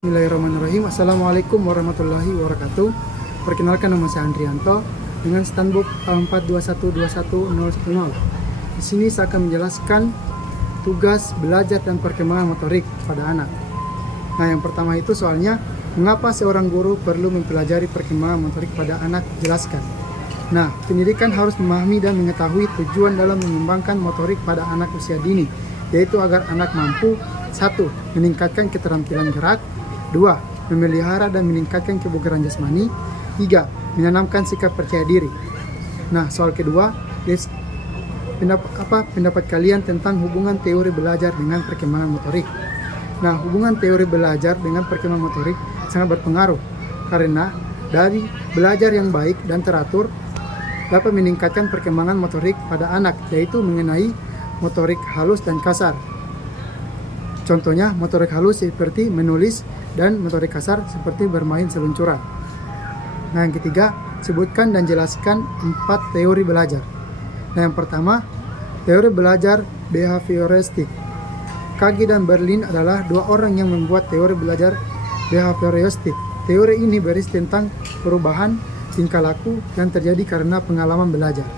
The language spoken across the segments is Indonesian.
Bismillahirrahmanirrahim. Assalamualaikum warahmatullahi wabarakatuh. Perkenalkan, nama saya Andrianto dengan standbook 421211010. Di sini saya akan menjelaskan tugas belajar dan perkembangan motorik pada anak. Nah, yang pertama itu soalnya mengapa seorang guru perlu mempelajari perkembangan motorik pada anak? Jelaskan. Nah, pendidikan harus memahami dan mengetahui tujuan dalam mengembangkan motorik pada anak usia dini, yaitu agar anak mampu 1. Meningkatkan keterampilan gerak, 2. Memelihara dan meningkatkan kebugaran jasmani, 3. Menanamkan sikap percaya diri. Nah, soal kedua, pendapat kalian tentang hubungan teori belajar dengan perkembangan motorik? Nah, hubungan teori belajar dengan perkembangan motorik sangat berpengaruh karena dari belajar yang baik dan teratur dapat meningkatkan perkembangan motorik pada anak, yaitu mengenai motorik halus dan kasar. Contohnya, motorik halus seperti menulis dan motorik kasar seperti bermain seluncuran. Nah, yang ketiga, sebutkan dan jelaskan 4 teori belajar. Nah, yang pertama, teori belajar behavioristik. Kagi dan Berlin adalah 2 orang yang membuat teori belajar behavioristik. Teori ini berisi tentang perubahan tingkah laku yang terjadi karena pengalaman belajar.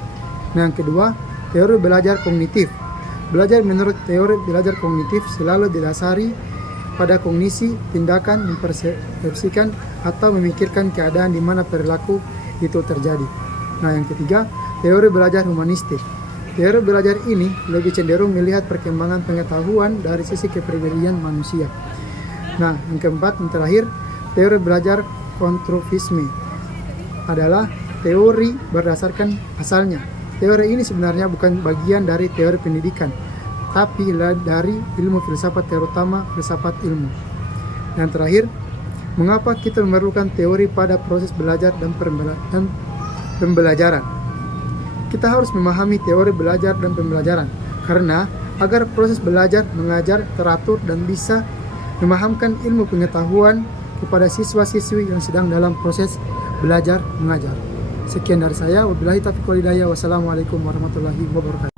Nah, yang kedua, teori belajar kognitif. Belajar menurut teori belajar kognitif selalu didasari pada kognisi, tindakan, mempersepsikan atau memikirkan keadaan di mana perilaku itu terjadi. Nah, yang ketiga, teori belajar humanistik. Teori belajar ini lebih cenderung melihat perkembangan pengetahuan dari sisi kepribadian manusia. Nah, yang keempat, yang terakhir, teori belajar konstruktivisme adalah teori berdasarkan asalnya. Teori ini sebenarnya bukan bagian dari teori pendidikan, tapi dari ilmu filsafat, terutama filsafat ilmu. Yang terakhir, mengapa kita memerlukan teori pada proses belajar dan pembelajaran? Kita harus memahami teori belajar dan pembelajaran, karena agar proses belajar mengajar teratur dan bisa memahamkan ilmu pengetahuan kepada siswa-siswi yang sedang dalam proses belajar mengajar. Sekian dari saya. Wabillahi taufiq wal hidayah. Wassalamualaikum warahmatullahi wabarakatuh.